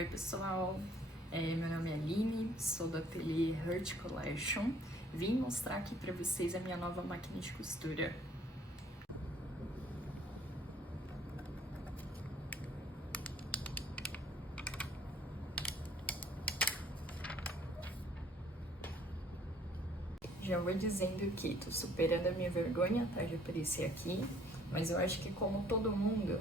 Oi pessoal, meu nome é Aline, sou do ateliê Hurt Collection. Vim mostrar aqui pra vocês a minha nova máquina de costura. Já vou dizendo que tô superando a minha vergonha, tá, de aparecer aqui, mas eu acho que como todo mundo,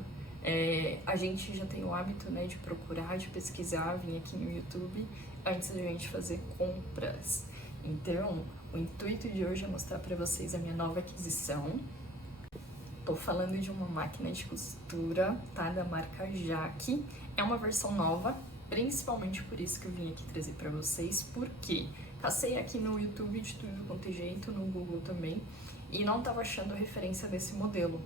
a gente já tem o hábito, né, de procurar, de pesquisar, vir aqui no YouTube antes da gente fazer compras. Então, o intuito de hoje é mostrar para vocês a minha nova aquisição. Tô falando de uma máquina de costura, tá, da marca Jaque. É uma versão nova, principalmente por isso que eu vim aqui trazer para vocês, porque passei aqui no YouTube de tudo quanto é jeito, no Google também, e não tava achando referência desse modelo.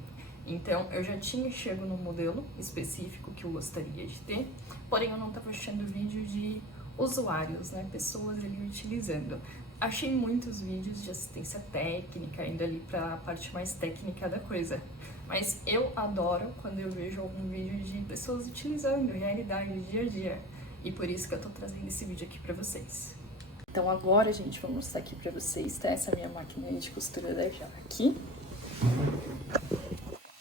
Então, eu já tinha chego no modelo específico que eu gostaria de ter, porém eu não estava achando vídeo de usuários, né, pessoas ali utilizando. Achei muitos vídeos de assistência técnica, indo ali para a parte mais técnica da coisa. Mas eu adoro quando eu vejo algum vídeo de pessoas utilizando, realidade, dia a dia. E por isso que eu tô trazendo esse vídeo aqui para vocês. Então agora, gente, vou mostrar aqui para vocês, tá? Essa minha máquina de costura da Jaque.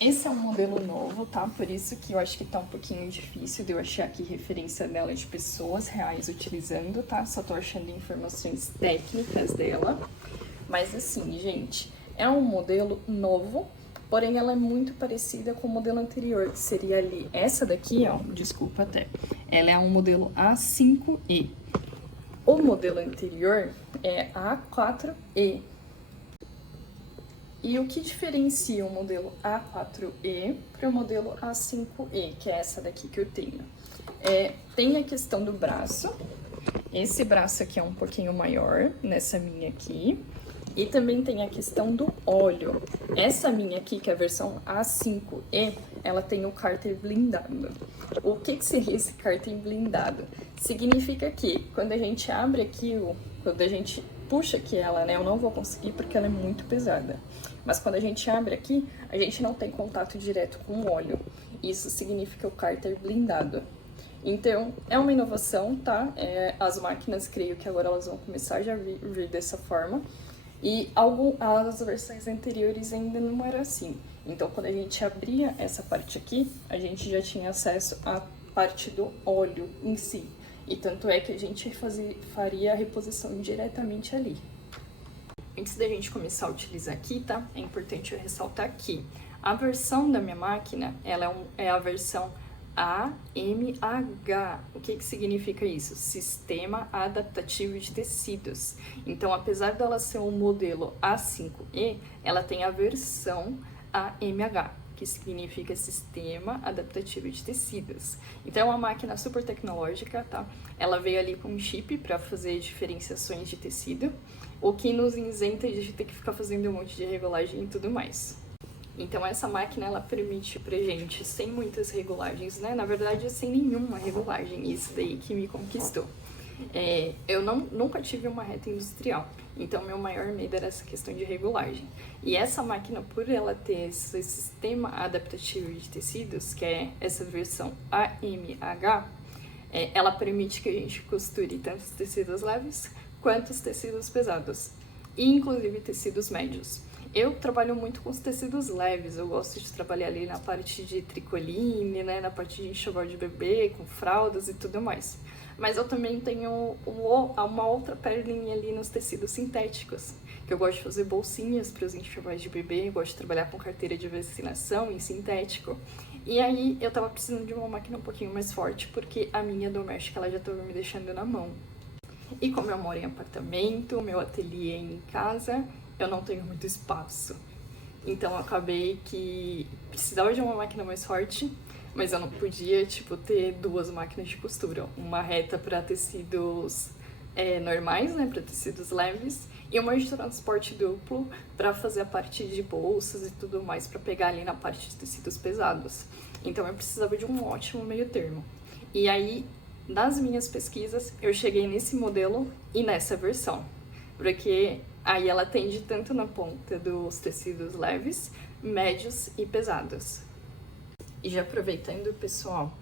Esse é um modelo novo, tá? Por isso que eu acho que tá um pouquinho difícil de eu achar aqui referência dela de pessoas reais utilizando, tá? Só tô achando informações técnicas dela. Mas assim, gente, é um modelo novo, porém ela é muito parecida com o modelo anterior, que seria ali essa daqui, ó, desculpa até. Ela é um modelo A5E. O modelo anterior é A4E. E o que diferencia o modelo A4E para o modelo A5E, que é essa daqui que eu tenho? Tem a questão do braço. Esse braço aqui é um pouquinho maior, nessa minha aqui. E também tem a questão do óleo. Essa minha aqui, que é a versão A5E, ela tem o cárter blindado. O que seria esse cárter blindado? Significa que quando a gente abre aqui, quando a gente puxa aqui ela, né, eu não vou conseguir porque ela é muito pesada. Mas quando a gente abre aqui, a gente não tem contato direto com o óleo. Isso significa o cárter blindado. Então, é uma inovação, tá? As máquinas, creio que agora elas vão começar a já vir dessa forma. E as versões anteriores ainda não era assim. Então, quando a gente abria essa parte aqui, a gente já tinha acesso à parte do óleo em si. E tanto é que a gente faria a reposição diretamente ali. Antes da gente começar a utilizar aqui, tá? É importante eu ressaltar aqui. A versão da minha máquina, ela é a versão AMH. O que significa isso? Sistema Adaptativo de Tecidos. Então, apesar dela ser um modelo A5E, ela tem a versão AMH, que significa Sistema Adaptativo de Tecidos. Então, é uma máquina super tecnológica, tá? Ela veio ali com um chip para fazer diferenciações de tecido, o que nos isenta de ter que ficar fazendo um monte de regulagem e tudo mais. Então, essa máquina, ela permite pra gente, sem muitas regulagens, né? Na verdade, sem nenhuma regulagem, isso daí que me conquistou. Eu nunca tive uma reta industrial, então meu maior medo era essa questão de regulagem. E essa máquina, por ela ter esse sistema adaptativo de tecidos, que é essa versão AMH, ela permite que a gente costure tanto os tecidos leves quanto os tecidos pesados, e inclusive tecidos médios. Eu trabalho muito com os tecidos leves, eu gosto de trabalhar ali na parte de tricoline, né, na parte de enxoval de bebê, com fraldas e tudo mais. Mas eu também tenho uma outra perninha ali nos tecidos sintéticos, que eu gosto de fazer bolsinhas para os enxovais de bebê, eu gosto de trabalhar com carteira de vacinação em sintético. E aí eu tava precisando de uma máquina um pouquinho mais forte, porque a minha doméstica ela já tava me deixando na mão. E como eu moro em apartamento, meu ateliê é em casa, eu não tenho muito espaço. Então eu acabei que precisava de uma máquina mais forte, mas eu não podia, tipo, ter duas máquinas de costura. Uma reta para tecidos normais, né, para tecidos leves, e uma de transporte duplo para fazer a parte de bolsas e tudo mais, para pegar ali na parte de tecidos pesados. Então eu precisava de um ótimo meio termo. E aí, nas minhas pesquisas, eu cheguei nesse modelo e nessa versão, porque aí ela atende tanto na ponta dos tecidos leves, médios e pesados. E já aproveitando, pessoal,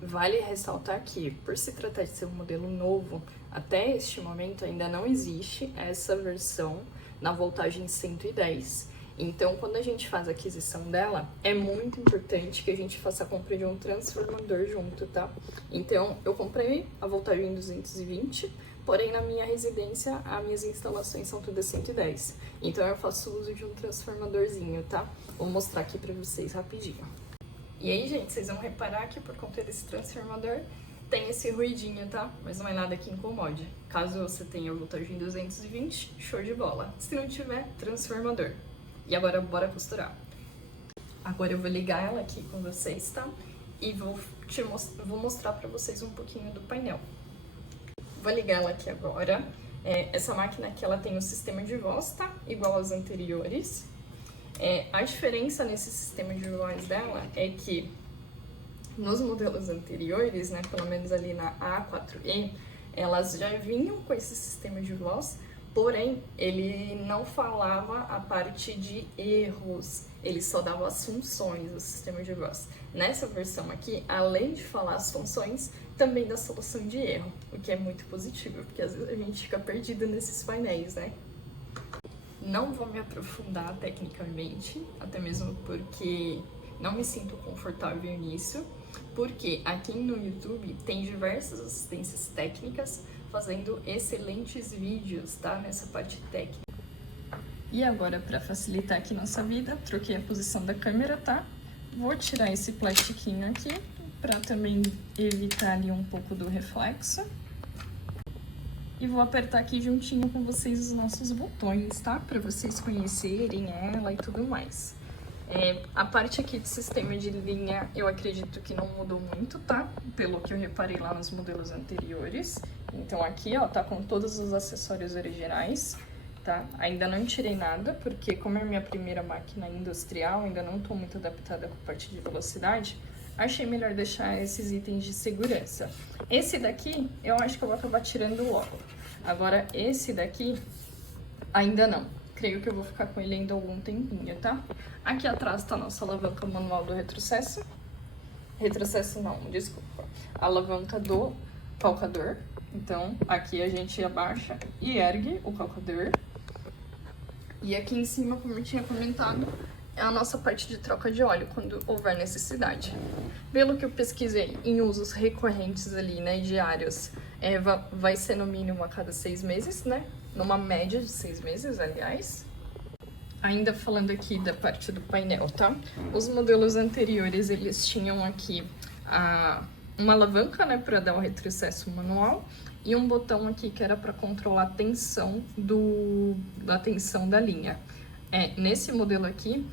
Vale ressaltar que, por se tratar de ser um modelo novo, até este momento ainda não existe essa versão na voltagem 110. Então, quando a gente faz a aquisição dela, é muito importante que a gente faça a compra de um transformador junto, tá? Então, eu comprei a voltagem 220, porém na minha residência, as minhas instalações são todas 110. Então, eu faço uso de um transformadorzinho, tá? Vou mostrar aqui pra vocês rapidinho. E aí, gente, vocês vão reparar que por conta desse transformador tem esse ruidinho, tá? Mas não é nada que incomode. Caso você tenha voltagem 220, show de bola. Se não tiver, transformador. E agora bora costurar. Agora eu vou ligar ela aqui com vocês, tá? E vou mostrar pra vocês um pouquinho do painel. Vou ligar ela aqui agora. Essa máquina aqui, ela tem um sistema de voz, tá? Igual aos anteriores. A diferença nesse sistema de voz dela é que nos modelos anteriores, né, pelo menos ali na A4E, elas já vinham com esse sistema de voz, porém ele não falava a parte de erros, ele só dava as funções do sistema de voz. Nessa versão aqui, além de falar as funções, também dá solução de erro, o que é muito positivo, porque às vezes a gente fica perdido nesses painéis, né? Não vou me aprofundar tecnicamente, até mesmo porque não me sinto confortável nisso, porque aqui no YouTube tem diversas assistências técnicas fazendo excelentes vídeos, tá? Nessa parte técnica. E agora, para facilitar aqui nossa vida, troquei a posição da câmera, tá? Vou tirar esse plastiquinho aqui, para também evitar ali um pouco do reflexo. E vou apertar aqui juntinho com vocês os nossos botões, tá? Para vocês conhecerem ela e tudo mais. A parte aqui do sistema de linha, eu acredito que não mudou muito, tá? Pelo que eu reparei lá nos modelos anteriores. Então aqui, ó, tá com todos os acessórios originais, tá? Ainda não tirei nada, porque como é minha primeira máquina industrial, ainda não tô muito adaptada com a parte de velocidade, achei melhor deixar esses itens de segurança. Esse daqui, eu acho que eu vou acabar tirando logo. Agora, esse daqui, ainda não. Creio que eu vou ficar com ele ainda algum tempinho, tá? Aqui atrás tá a nossa alavanca manual do retrocesso. Retrocesso não, desculpa. A alavanca do calcador. Então, aqui a gente abaixa e ergue o calcador. E aqui em cima, como eu tinha comentado, é a nossa parte de troca de óleo, quando houver necessidade. Pelo que eu pesquisei em usos recorrentes ali, né, diários, vai ser no mínimo a cada 6 meses, né? Numa média de 6 meses, aliás. Ainda falando aqui da parte do painel, tá? Os modelos anteriores, eles tinham aqui uma alavanca, né, para dar o retrocesso manual, e um botão aqui que era para controlar a tensão da tensão da linha. Nesse modelo aqui,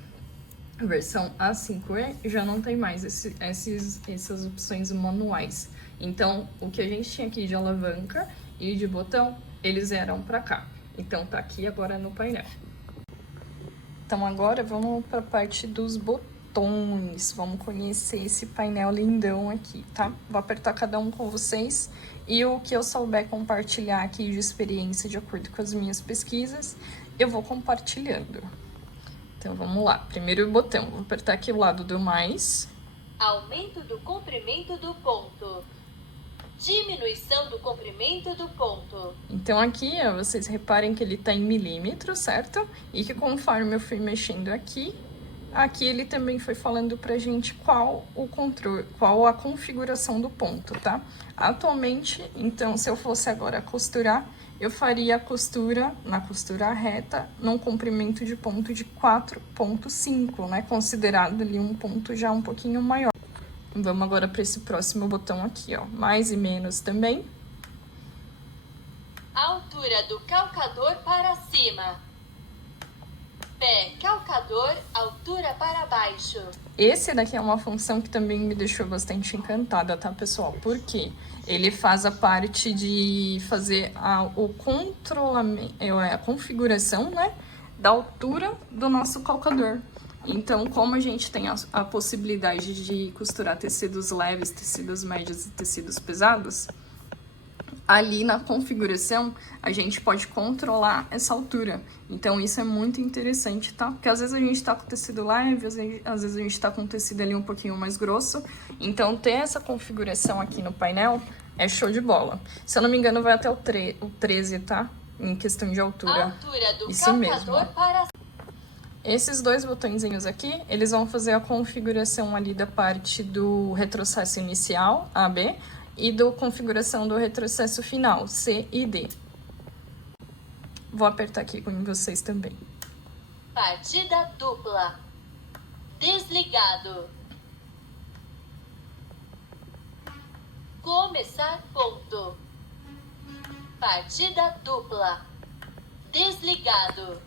versão A5E, já não tem mais essas opções manuais. Então, o que a gente tinha aqui de alavanca e de botão, eles eram para cá. Então, tá aqui agora no painel. Então, agora vamos para a parte dos botões. Vamos conhecer esse painel lindão aqui, tá? Vou apertar cada um com vocês e o que eu souber compartilhar aqui de experiência de acordo com as minhas pesquisas, eu vou compartilhando. Então, vamos lá. Primeiro o botão. Vou apertar aqui o lado do mais. Aumento do comprimento do ponto. Diminuição do comprimento do ponto. Então, aqui, ó, vocês reparem que ele tá em milímetros, certo? E que conforme eu fui mexendo aqui ele também foi falando pra gente qual o controle, qual a configuração do ponto, tá? Atualmente, então, se eu fosse agora costurar, eu faria a costura, na costura reta, num comprimento de ponto de 4,5, né? Considerado ali um ponto já um pouquinho maior. Vamos agora para esse próximo botão aqui, ó. Mais e menos também. Altura do calcador para cima. Pé, calcador, altura para baixo. Esse daqui é uma função que também me deixou bastante encantada, tá, pessoal? Porque ele faz a parte de fazer o controlamento, a configuração, né, da altura do nosso calcador. Então, como a gente tem a possibilidade de costurar tecidos leves, tecidos médios e tecidos pesados, ali na configuração, a gente pode controlar essa altura. Então, isso é muito interessante, tá? Porque às vezes a gente tá com tecido leve, às vezes a gente tá com tecido ali um pouquinho mais grosso. Então, ter essa configuração aqui no painel é show de bola. Se eu não me engano, vai até o 13, tá? Em questão de altura. Altura do Isso mesmo, ó. para... Esses dois botõezinhos aqui, eles vão fazer a configuração ali da parte do retrocesso inicial, A, B, e da configuração do retrocesso final, C e D. Vou apertar aqui com vocês também. Partida dupla. Desligado. Começar ponto. Partida dupla. Desligado.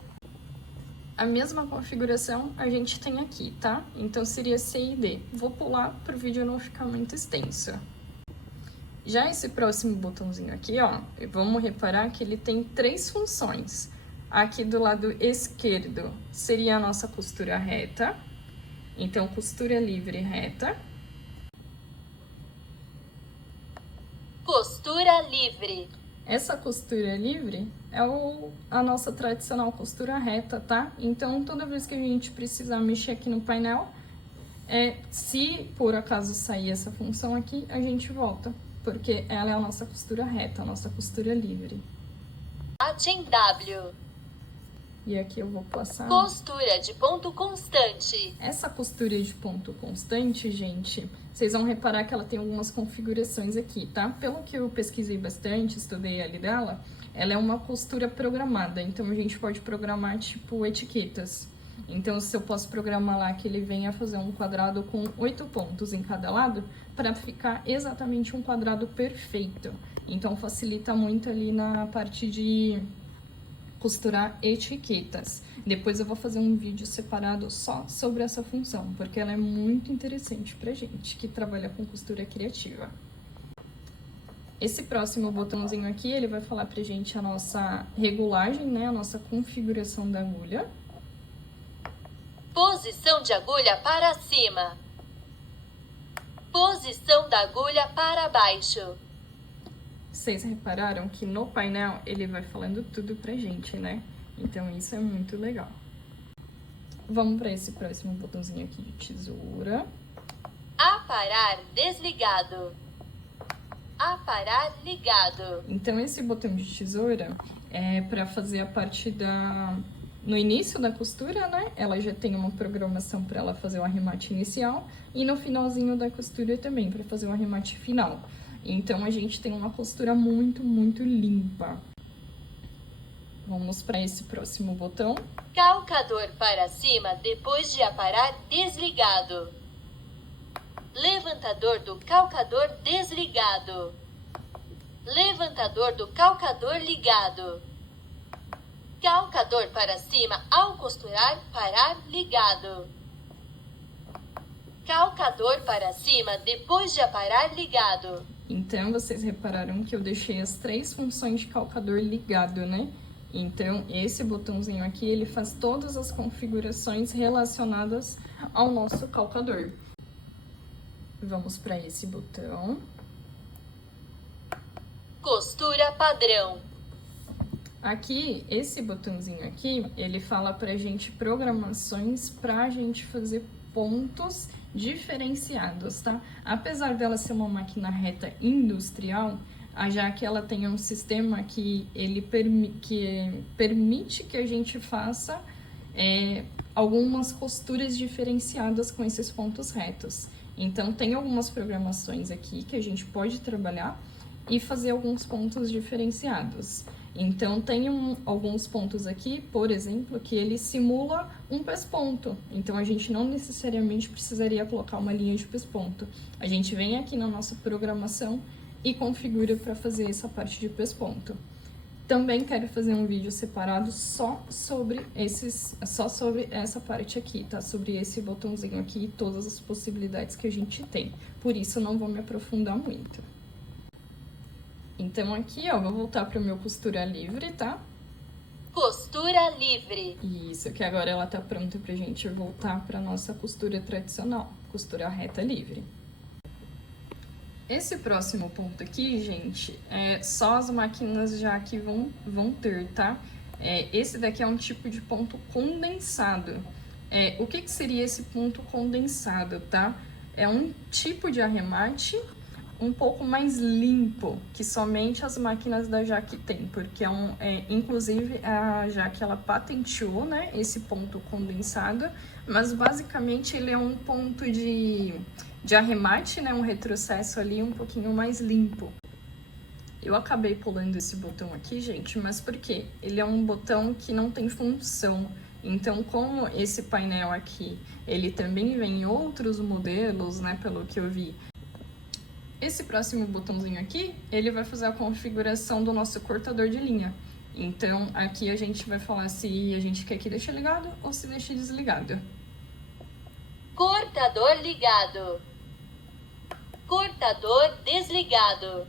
A mesma configuração a gente tem aqui, tá? Então seria C e D. Vou pular para o vídeo não ficar muito extenso. Já esse próximo botãozinho aqui, ó, vamos reparar que ele tem 3 funções. Aqui do lado esquerdo seria a nossa costura reta. Então, costura livre reta. Costura livre. Essa costura livre é a nossa tradicional costura reta, tá? Então, toda vez que a gente precisar mexer aqui no painel, se por acaso sair essa função aqui, a gente volta. Porque ela é a nossa costura reta, a nossa costura livre. Bate em W. E aqui eu vou passar... Costura de ponto constante. Essa costura de ponto constante, gente, vocês vão reparar que ela tem algumas configurações aqui, tá? Pelo que eu pesquisei bastante, estudei ali dela, ela é uma costura programada. Então, a gente pode programar, tipo, etiquetas. Então, se eu posso programar lá que ele venha fazer um quadrado com 8 pontos em cada lado, para ficar exatamente um quadrado perfeito. Então, facilita muito ali na parte de costurar etiquetas. Depois eu vou fazer um vídeo separado só sobre essa função, porque ela é muito interessante pra gente que trabalha com costura criativa. Esse próximo botãozinho aqui, ele vai falar pra gente a nossa regulagem, né? A nossa configuração da agulha. Posição de agulha para cima. Posição da agulha para baixo. Vocês repararam que no painel ele vai falando tudo pra gente, né? Então isso é muito legal. Vamos para esse próximo botãozinho aqui de tesoura. Aparar desligado. Aparar ligado. Então esse botão de tesoura é para fazer a parte no início da costura, né? Ela já tem uma programação para ela fazer o arremate inicial e no finalzinho da costura também para fazer o arremate final. Então, a gente tem uma costura muito, muito limpa. Vamos para esse próximo botão. Calcador para cima depois de aparar desligado. Levantador do calcador desligado. Levantador do calcador ligado. Calcador para cima ao costurar, parar ligado. Calcador para cima depois de aparar ligado. Então, vocês repararam que eu deixei as 3 funções de calcador ligado, né? Então, esse botãozinho aqui, ele faz todas as configurações relacionadas ao nosso calcador. Vamos para esse botão. Costura padrão. Aqui, esse botãozinho aqui, ele fala pra gente programações pra gente fazer pontos diferenciados, tá? Apesar dela ser uma máquina reta industrial, já que ela tem um sistema que ele permite que a gente faça algumas costuras diferenciadas com esses pontos retos. Então, tem algumas programações aqui que a gente pode trabalhar e fazer alguns pontos diferenciados. Então, tem alguns pontos aqui, por exemplo, que ele simula um pesponto. Então, a gente não necessariamente precisaria colocar uma linha de pesponto. A gente vem aqui na nossa programação e configura para fazer essa parte de pesponto. Também quero fazer um vídeo separado só sobre essa parte aqui, tá? Sobre esse botãozinho aqui e todas as possibilidades que a gente tem. Por isso, não vou me aprofundar muito. Então, aqui, ó, vou voltar para o meu costura livre, tá? Costura livre. Isso, que agora ela tá pronta pra gente voltar pra nossa costura tradicional, costura reta livre. Esse próximo ponto aqui, gente, só as máquinas já que vão ter, tá? Esse daqui é um tipo de ponto condensado. O que seria esse ponto condensado, tá? É um tipo de arremate um pouco mais limpo que somente as máquinas da Jaque tem, porque inclusive a Jaque ela patenteou, né, esse ponto condensado, mas basicamente ele é um ponto de arremate, né, um retrocesso ali um pouquinho mais limpo. Eu acabei pulando esse botão aqui, gente, mas por quê? Ele é um botão que não tem função. Então, como esse painel aqui, ele também vem em outros modelos, né, pelo que eu vi. Esse próximo botãozinho aqui, ele vai fazer a configuração do nosso cortador de linha. Então, aqui a gente vai falar se a gente quer que deixe ligado ou se deixe desligado. Cortador ligado. Cortador desligado.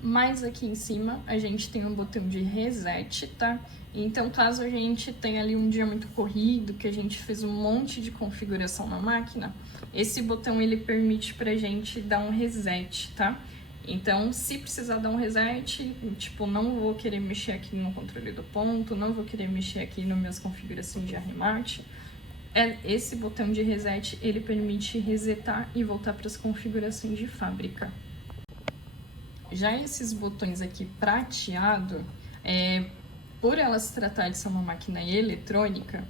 Mas aqui em cima a gente tem um botão de reset, tá? Então, caso a gente tenha ali um dia muito corrido, que a gente fez um monte de configuração na máquina, esse botão ele permite pra gente dar um reset, tá? Então, se precisar dar um reset, tipo, não vou querer mexer aqui no controle do ponto, não vou querer mexer aqui nas minhas configurações de arremate, esse botão de reset, ele permite resetar e voltar para as configurações de fábrica. Já esses botões aqui prateado, por ela se tratar de ser uma máquina eletrônica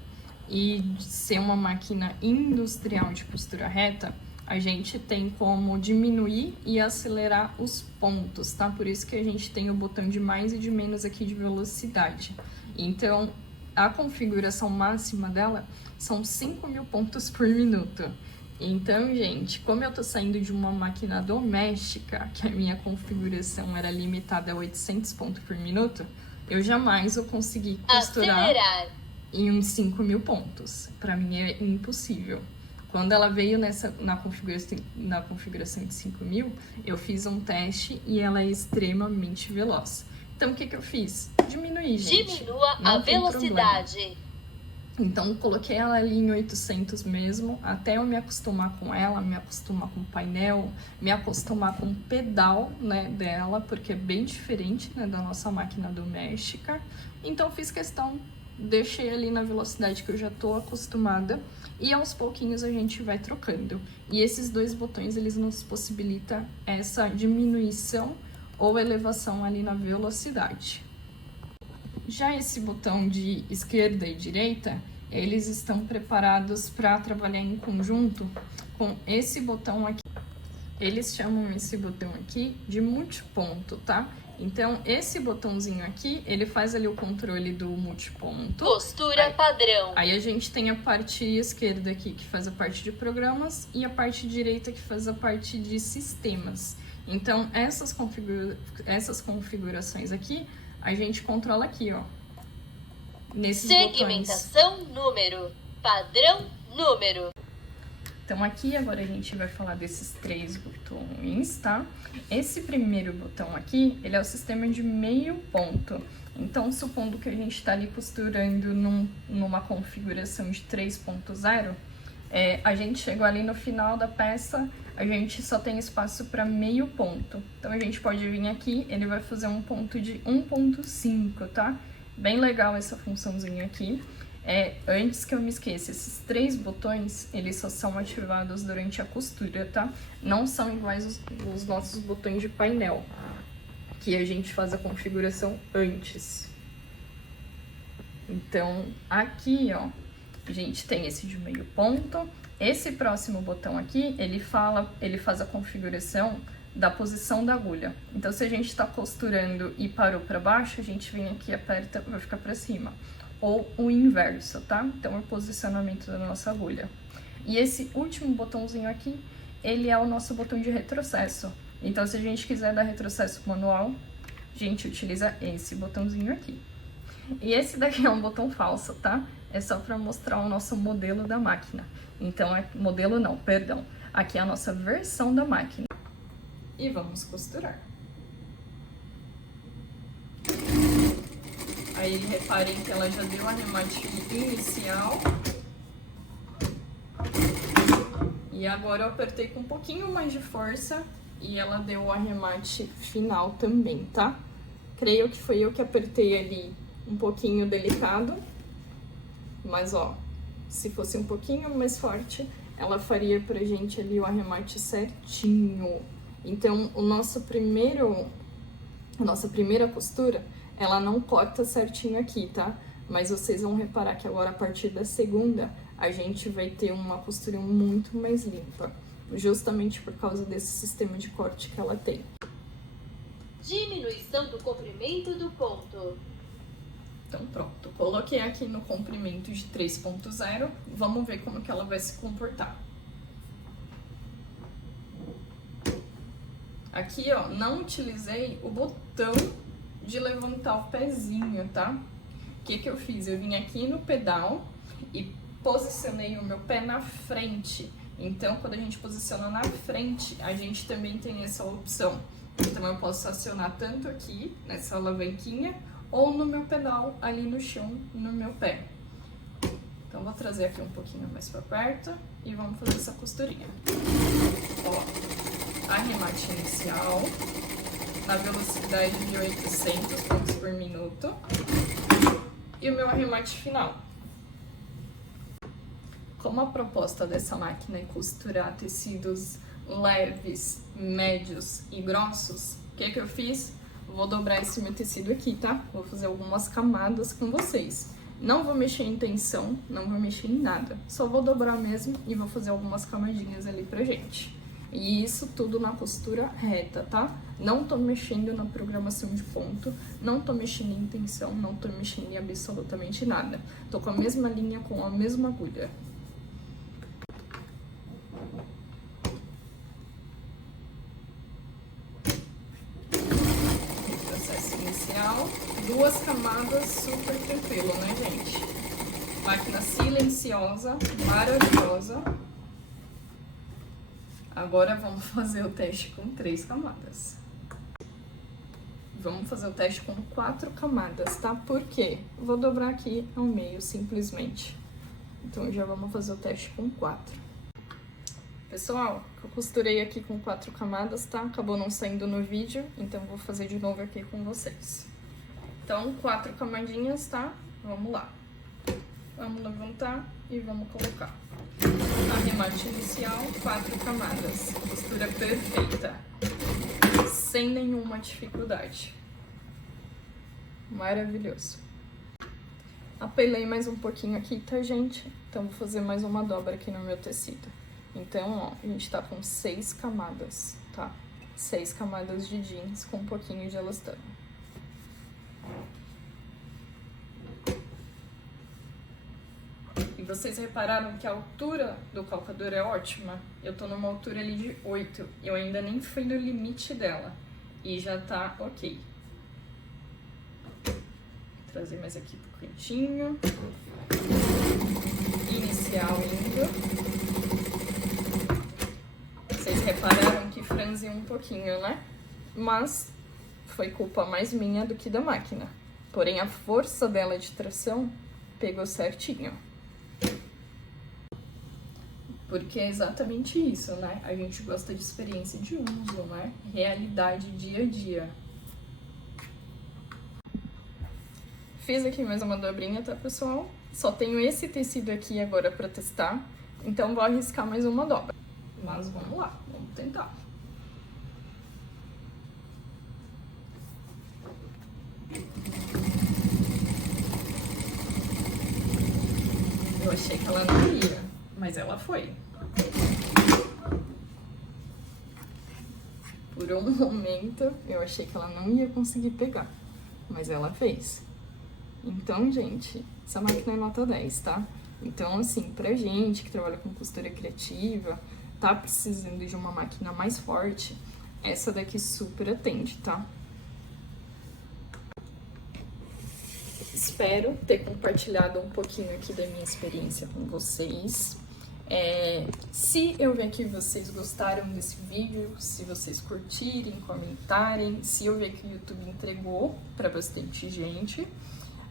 e ser uma máquina industrial de costura reta, a gente tem como diminuir e acelerar os pontos, tá? Por isso que a gente tem o botão de mais e de menos aqui de velocidade. Então, a configuração máxima dela são 5.000 pontos por minuto. Então, gente, como eu tô saindo de uma máquina doméstica, que a minha configuração era limitada a 800 pontos por minuto, eu jamais vou conseguir costurar em uns 5.000 pontos. Pra mim é impossível. Quando ela veio na configuração de 5.000, eu fiz um teste e ela é extremamente veloz. Então, o que eu fiz? Diminuir, gente. Diminua a velocidade. Problema. Então, coloquei ela ali em 800 mesmo, até eu me acostumar com ela, me acostumar com o painel, me acostumar com o pedal, né, dela, porque é bem diferente, né, da nossa máquina doméstica. Então, fiz questão, deixei ali na velocidade que eu já tô acostumada e aos pouquinhos a gente vai trocando. E esses dois botões, eles nos possibilitam essa diminuição ou elevação ali na velocidade. Já esse botão de esquerda e direita, eles estão preparados para trabalhar em conjunto com esse botão aqui. Eles chamam esse botão aqui de multiponto, tá? Então, esse botãozinho aqui, ele faz ali o controle do multiponto. Costura padrão. Aí a gente tem a parte esquerda aqui, que faz a parte de programas, e a parte direita, que faz a parte de sistemas. Então, essas configurações aqui, a gente controla aqui, ó, nesses segmentação botões. Número, padrão número. Então aqui agora a gente vai falar desses 3 botões, tá? Esse primeiro botão aqui, ele é o sistema de meio ponto. Então, supondo que a gente tá ali costurando numa configuração de 3.0, a gente chegou ali no final da peça, a gente só tem espaço para meio ponto. Então, a gente pode vir aqui, ele vai fazer um ponto de 1.5, tá? Bem legal essa funçãozinha aqui. Antes que eu me esqueça, esses 3 botões, eles só são ativados durante a costura, tá? Não são iguais os nossos botões de painel, que a gente faz a configuração antes. Então, aqui, ó, a gente tem esse de meio ponto. Esse próximo botão aqui, ele faz a configuração da posição da agulha. Então, se a gente está costurando e parou para baixo, a gente vem aqui, aperta, vai ficar para cima. Ou o inverso, tá? Então, é o posicionamento da nossa agulha. E esse último botãozinho aqui, ele é o nosso botão de retrocesso. Então, se a gente quiser dar retrocesso manual, a gente utiliza esse botãozinho aqui. E esse daqui é um botão falso, tá? É só para mostrar o nosso modelo da máquina. Então, modelo não, perdão. Aqui é a nossa versão da máquina. E vamos costurar. Aí, reparem que ela já deu o arremate inicial. E agora eu apertei com um pouquinho mais de força e ela deu o arremate final também, tá? Creio que foi eu que apertei ali um pouquinho delicado, mas ó, se fosse um pouquinho mais forte, ela faria pra gente ali o arremate certinho. Então, a nossa primeira costura, ela não corta certinho aqui, tá? Mas vocês vão reparar que agora, a partir da segunda, a gente vai ter uma costura muito mais limpa, justamente por causa desse sistema de corte que ela tem. Diminuição do comprimento do ponto. Então pronto, coloquei aqui no comprimento de 3.0, vamos ver como que ela vai se comportar. Aqui, ó, não utilizei o botão de levantar o pezinho, tá? O que que eu fiz? Eu vim aqui no pedal e posicionei o meu pé na frente. Então, quando a gente posiciona na frente, a gente também tem essa opção. Então, eu posso acionar tanto aqui, nessa alavanquinha, ou no meu pedal, ali no chão, no meu pé. Então, vou trazer aqui um pouquinho mais pra perto e vamos fazer essa costurinha. Ó, arremate inicial, na velocidade de 800 pontos por minuto. E o meu arremate final. Como a proposta dessa máquina é costurar tecidos leves, médios e grossos, o que que eu fiz? Vou dobrar esse meu tecido aqui, tá? Vou fazer algumas camadas com vocês. Não vou mexer em tensão, não vou mexer em nada. Só vou dobrar mesmo e vou fazer algumas camadinhas ali pra gente. E isso tudo na costura reta, tá? Não tô mexendo na programação de ponto, não tô mexendo em tensão, não tô mexendo em absolutamente nada. Tô com a mesma linha, com a mesma agulha. Processo inicial, 2 camadas, super tranquilo, né, gente? Máquina silenciosa, maravilhosa. Agora vamos fazer o teste com 3 camadas. Vamos fazer o teste com 4 camadas, tá? Por quê? Vou dobrar aqui ao meio, simplesmente. Então, já vamos fazer o teste com 4. Pessoal, eu costurei aqui com 4 camadas, tá? Acabou não saindo no vídeo, então vou fazer de novo aqui com vocês. Então, 4 camadinhas, tá? Vamos lá. Vamos levantar e vamos colocar. Arremate inicial, 4 camadas. Costura perfeita. Sem nenhuma dificuldade. Maravilhoso. Apelei mais um pouquinho aqui, tá, gente? Então, vou fazer mais uma dobra aqui no meu tecido. Então, ó, a gente tá com 6 camadas, tá? 6 camadas de jeans com um pouquinho de elastano. E vocês repararam que a altura do calcador é ótima? Eu tô numa altura ali de 8. Eu ainda nem fui no limite dela. E já tá ok. Vou trazer mais aqui pro cantinho. Inicial indo. Vocês repararam que franziu um pouquinho, né? Mas foi culpa mais minha do que da máquina. Porém, a força dela de tração pegou certinho. Porque é exatamente isso, né? A gente gosta de experiência de uso, né? Realidade dia a dia. Fiz aqui mais uma dobrinha, tá, pessoal? Só tenho esse tecido aqui agora pra testar, então vou arriscar mais uma dobra. Mas vamos lá, vamos tentar. Eu achei que ela não ia, mas ela foi. Por um momento, eu achei que ela não ia conseguir pegar, mas ela fez. Então, gente, essa máquina é nota 10, tá? Então, assim, pra gente que trabalha com costura criativa, tá precisando de uma máquina mais forte, essa daqui super atende, tá? Espero ter compartilhado um pouquinho aqui da minha experiência com vocês. Se eu ver que vocês gostaram desse vídeo, se vocês curtirem, comentarem, se eu ver que o YouTube entregou para bastante gente,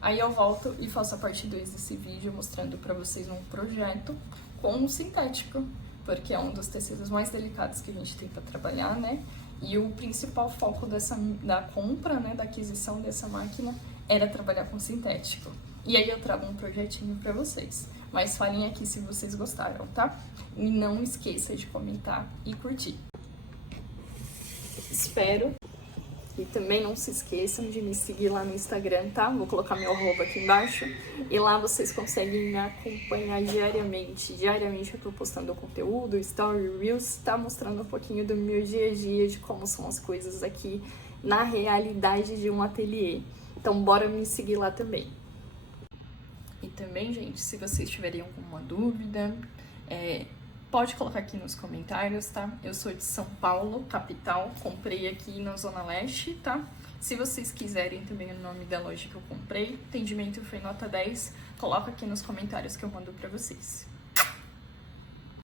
aí eu volto e faço a parte 2 desse vídeo mostrando para vocês um projeto com um sintético. porque é um dos tecidos mais delicados que a gente tem para trabalhar, né? E o principal foco da compra, né, da aquisição dessa máquina era trabalhar com sintético. E aí eu trago um projetinho para vocês. Mas falem aqui se vocês gostaram, tá? E não esqueça de comentar e curtir. Espero. E também não se esqueçam de me seguir lá no Instagram, tá? Vou colocar meu arroba aqui embaixo. E lá vocês conseguem me acompanhar diariamente. Diariamente eu tô postando conteúdo, story, reels, tá? Mostrando um pouquinho do meu dia a dia, de como são as coisas aqui na realidade de um ateliê. Então bora me seguir lá também. E também, gente, se vocês tiverem alguma dúvida, pode colocar aqui nos comentários, tá? Eu sou de São Paulo, capital, comprei aqui na Zona Leste, tá? Se vocês quiserem também o nome da loja que eu comprei, atendimento foi nota 10, coloca aqui nos comentários que eu mando pra vocês.